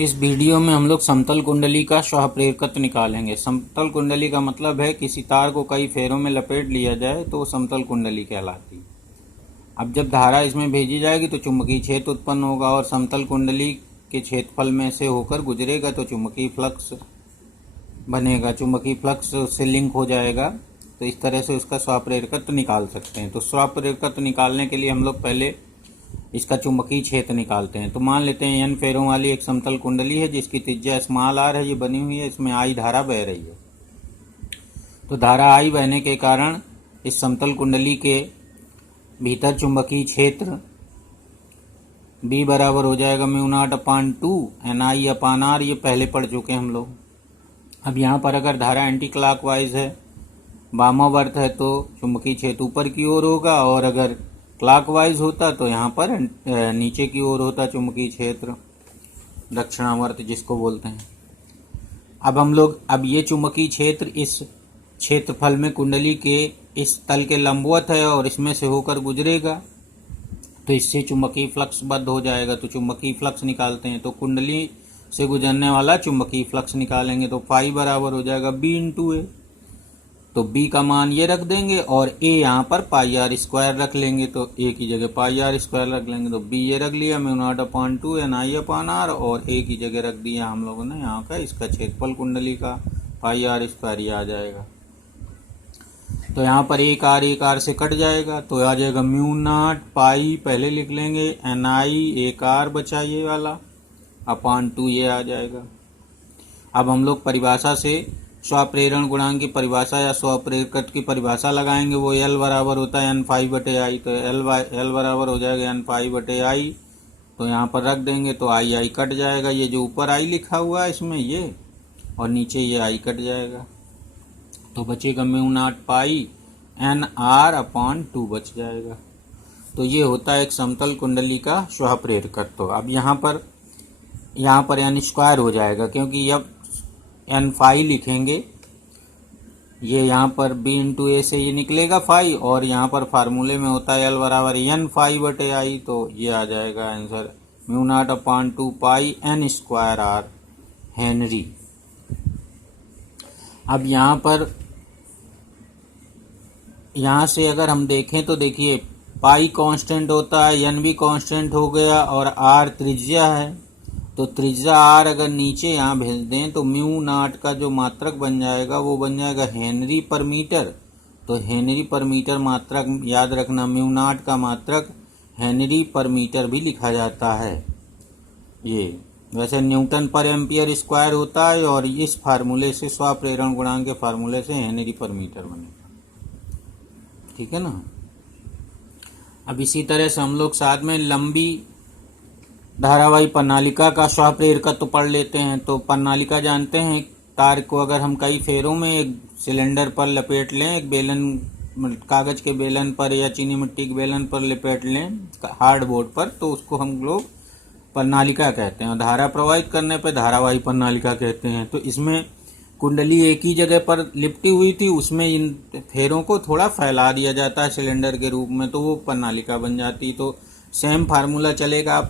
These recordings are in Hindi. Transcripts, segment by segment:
इस वीडियो में हम लोग समतल कुंडली का स्वप्रेरकत्व निकालेंगे। समतल कुंडली का मतलब है किसी तार को कई फेरों में लपेट लिया जाए तो वो समतल कुंडली कहलाती है। अब जब धारा इसमें भेजी जाएगी तो चुंबकीय क्षेत्र उत्पन्न होगा और समतल कुंडली के क्षेत्रफल में से होकर गुजरेगा तो चुंबकीय फ्लक्स बनेगा, चुंबकीय फ्लक्स से लिंक हो जाएगा। तो इस तरह से उसका स्वप्रेरकत्व निकाल सकते हैं। तो स्वप्रेरकत्व निकालने के लिए हम लोग पहले इसका चुंबकीय क्षेत्र निकालते हैं। तो मान लेते हैं n फेरों वाली एक समतल कुंडली है जिसकी त्रिज्या स्मॉल r है, ये बनी हुई है, इसमें I धारा बह रही है। तो धारा I बहने के कारण इस समतल कुंडली के भीतर चुंबकीय क्षेत्र B बराबर हो जाएगा μ0/2 NI/R। ये पहले पढ़ चुके हैं हम लोग। अब यहाँ पर अगर धारा एंटी क्लॉकवाइज है, वामावर्त है, तो चुंबकीय क्षेत्र ऊपर की ओर होगा, और अगर क्लॉकवाइज होता तो यहाँ पर नीचे की ओर होता चुंबकीय क्षेत्र, दक्षिणावर्त जिसको बोलते हैं। अब ये चुंबकीय क्षेत्र इस क्षेत्रफल में कुंडली के इस तल के लंबवत है और इसमें से होकर गुजरेगा, तो इससे चुंबकीय फ्लक्स बद्ध हो जाएगा। तो चुंबकीय फ्लक्स निकालते हैं, तो कुंडली से गुजरने वाला चुंबकीय फ्लक्स निकालेंगे। तो फाई बराबर हो जाएगा B/A। तो B का मान ये रख देंगे और A यहाँ पर πr² रख लेंगे, तो A की जगह πr² रख लेंगे। तो B ये रख लिया μ0/2 NI/R, और A की जगह रख दिया हम लोगों ने यहाँ का इसका क्षेत्रफल कुंडली का πr² ये आ जाएगा। तो यहाँ पर एक R से कट जाएगा, तो आ जाएगा μ0 पाई पहले लिख लेंगे, NI एक R बचा ये वाला /2 ये आ जाएगा। अब हम लोग परिभाषा से स्वप्रेरण गुणांक की परिभाषा या स्वप्रेरकत्व की परिभाषा लगाएंगे। वो L बराबर होता है N∅/I। तो L बराबर हो जाएगा N∅/I। तो यहाँ पर रख देंगे, तो I कट जाएगा। ये जो ऊपर I लिखा हुआ है इसमें ये, और नीचे ये I कट जाएगा, तो बचेगा μ0 पाई NR/2 बच जाएगा। तो ये होता है एक समतल कुंडली का स्वप्रेरकत्व। तो अब यहाँ पर N² हो जाएगा, क्योंकि अब N∅ लिखेंगे, ये यहाँ पर B/A से ये निकलेगा फाई, और यहाँ पर फार्मूले में होता है L बराबर N∅/I। तो ये आ जाएगा आंसर μ0/2 पाई N² हेनरी। अब यहाँ से अगर हम देखें तो देखिए पाई कांस्टेंट होता है, N भी कांस्टेंट हो गया, और R त्रिज्या है। तो त्रिज्या R अगर नीचे यहाँ भेज दें तो μ0 का जो मात्रक बन जाएगा वो बन जाएगा हेनरी पर मीटर। तो हेनरी पर मीटर मात्रक याद रखना, μ0 का मात्रक हेनरी पर मीटर भी लिखा जाता है। ये वैसे न्यूटन पर एम्पियर स्क्वायर होता है, और इस फार्मूले से स्वप्रेरण गुणांक के फार्मूले से हेनरी पर मीटर बनेगा। ठीक है ना। अब इसी तरह से हम लोग साथ में लंबी धारावाही प्रणालिका का स्वप्रेरकत्व पढ़ लेते हैं। तो प्रणालिका जानते हैं, तार को अगर हम कई फेरों में एक सिलेंडर पर लपेट लें, एक बेलन कागज के बेलन पर या चीनी मिट्टी के बेलन पर लपेट लें हार्डबोर्ड पर, तो उसको हम लोग प्रणालिका कहते हैं। और धारा प्रवाहित करने पर धारावाही प्रणालिका कहते हैं। तो इसमें कुंडली एक ही जगह पर लिपटी हुई थी, उसमें इन फेरों को थोड़ा फैला दिया जाता है सिलेंडर के रूप में, तो वो प्रणालिका बन जाती। तो सेम फार्मूला चलेगा।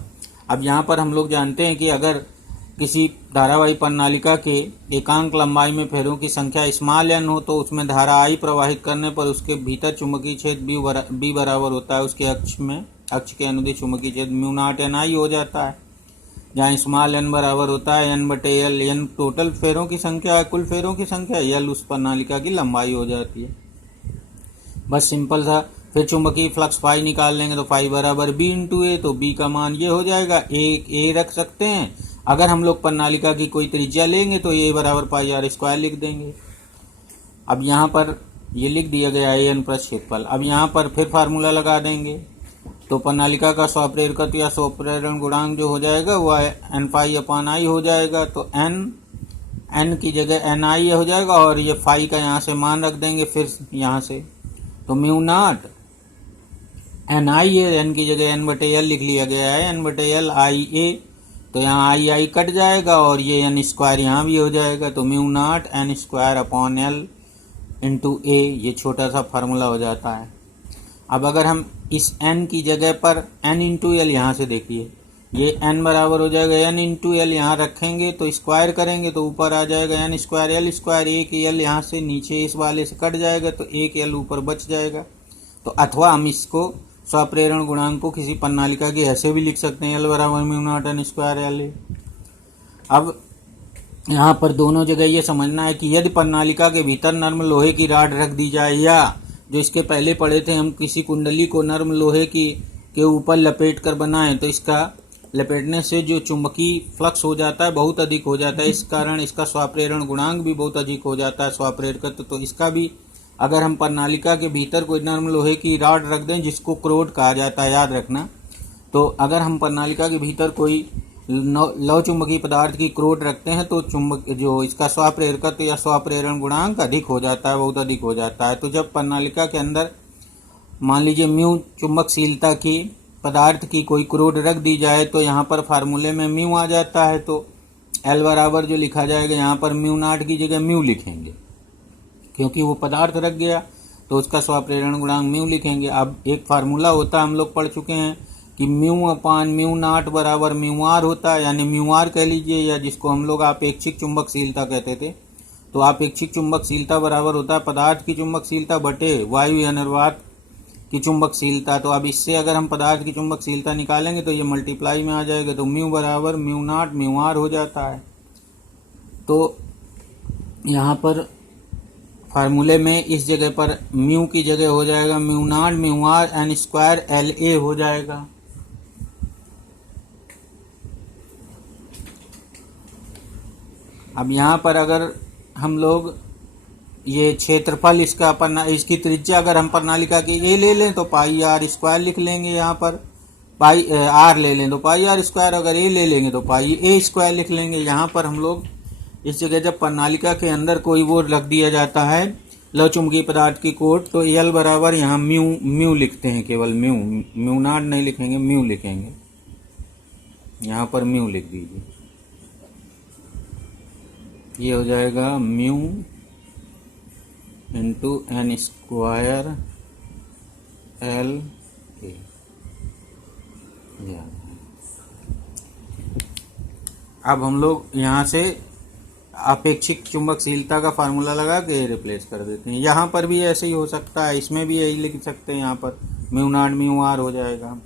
अब यहाँ पर हम लोग जानते हैं कि अगर किसी धारावाही प्रणालिका के एकांक लंबाई में फेरों की संख्या स्मॉल n हो, तो उसमें धारा I प्रवाहित करने पर उसके भीतर चुंबकीय क्षेत्र B बराबर होता है उसके अक्ष के अनुदिश चुंबकीय क्षेत्र μ0 NI हो जाता है, जहाँ स्मॉल n बराबर होता है N/L। N टोटल फेरों की संख्या है, कुल फेरों की संख्या, L उस प्रणालिका की लंबाई हो जाती है। बस सिंपल सा। फिर चुंबकीय फ्लक्स फाई निकाल लेंगे, तो फाई बराबर B/A। तो B का मान ये हो जाएगा, A रख सकते हैं। अगर हम लोग प्रणालिका की कोई त्रिज्या लेंगे तो A बराबर πr² लिख देंगे। अब यहाँ पर ये लिख दिया गया है N प्लस क्षेत्रफल। अब यहाँ पर फिर फार्मूला लगा देंगे, तो प्रणालिका का स्वप्रेरकत्व या स्वप्रेरण गुणांक जो हो जाएगा वह N∅/I हो जाएगा। तो N की जगह NI हो जाएगा, और ये फाई का यहाँ से मान रख देंगे फिर यहाँ से, तो μ0 NI है, N की जगह N/L लिख लिया गया है, N/L IA। तो यहाँ I कट जाएगा, और ये N² यहाँ भी हो जाएगा। तो μ0 N²/L × A, ये छोटा सा फार्मूला हो जाता है। अब अगर हम इस N की जगह पर N × L यहाँ से देखिए, ये n बराबर हो जाएगा n इंटू एल, यहाँ रखेंगे तो स्क्वायर करेंगे तो ऊपर आ जाएगा n स्क्वायर एल स्क्वायर, एक एल यहाँ से नीचे इस वाले से कट जाएगा तो एक एल ऊपर बच जाएगा। तो अथवा हम इसको स्वप्रेरण गुणांक को किसी प्रणालिका के ऐसे भी लिख सकते हैं, एल बराबर mu not an square L A. अब यहाँ पर दोनों जगह ये समझना है कि यदि प्रणालिका के भीतर नर्म लोहे की राड रख दी जाए, या जो इसके पहले पढ़े थे हम किसी कुंडली को नर्म लोहे की के ऊपर लपेट कर बनाएं, तो इसका लपेटने से जो चुंबकीय फ्लक्स हो जाता है बहुत अधिक हो जाता है, इस कारण इसका स्वप्रेरण गुणांक भी बहुत अधिक हो जाता है स्वप्रेरकत्व। तो इसका भी अगर हम प्रणालिका के भीतर कोई नर्म लोहे की राड रख दें जिसको क्रोड कहा जाता है, याद रखना, तो अगर हम प्रणालिका के भीतर कोई लौ चुंबकीय पदार्थ की क्रोड रखते हैं तो चुंबक जो इसका स्वप्रेरकत्व या स्वप्रेरण गुणांक अधिक हो जाता है, बहुत अधिक हो जाता है। तो जब प्रणालिका के अंदर मान लीजिए म्यू चुंबकशीलता की पदार्थ की कोई क्रोड रख दी जाए तो यहाँ पर फार्मूले में म्यू आ जाता है, तो एल बराबर जो लिखा जाएगा यहाँ पर म्यू नॉट की जगह म्यू लिखेंगे, क्योंकि वो पदार्थ रख गया तो उसका स्वप्रेरण गुणांक म्यू लिखेंगे। अब एक फार्मूला होता है, हम लोग पढ़ चुके हैं कि म्यू अपान म्यू नॉट बराबर म्यू आर होता है, यानी म्यू आर कह लीजिए, या जिसको हम लोग आपेक्षिक चुंबकशीलता कहते थे। तो आपेक्षिक चुंबकशीलता बराबर होता है पदार्थ की चुंबकशीलता बटे वायु या निर्वात की चुंबकशीलता। तो अब इससे अगर हम पदार्थ की चुंबकशीलता निकालेंगे तो ये मल्टीप्लाई में आ जाएगा, तो म्यू बराबर म्यू नॉट म्यू आर हो जाता है। तो यहाँ पर फार्मूले में इस जगह पर म्यू की जगह हो जाएगा mu naught mu R N square L A हो जाएगा। अब यहाँ पर अगर हम लोग ये क्षेत्रफल इसकी त्रिज्या अगर हम प्रणालिका की ए ले लें तो पाई आर स्क्वायर लिख लेंगे, यहाँ पर पाई आर ले लें तो पाई आर स्क्वायर, अगर ए ले लेंगे तो पाई ए स्क्वायर लिख लेंगे। यहाँ पर हम लोग इस जगह जब प्रणालिका के अंदर कोई वो रख दिया जाता है लौ चुंबकीय पदार्थ की कोट, तो एल बराबर यहाँ म्यू लिखते हैं, केवल म्यू नॉट नहीं लिखेंगे, म्यू लिखेंगे, यहाँ पर म्यू लिख दीजिए। ये हो जाएगा mu into N square L A. अब हम लोग यहाँ से आपेक्षिक चुंबकशीलता का फार्मूला लगा के रिप्लेस कर देते हैं। यहाँ पर भी ऐसे ही हो सकता है, इसमें भी यही लिख सकते हैं, यहाँ पर म्यू नॉट म्यू आर हो जाएगा।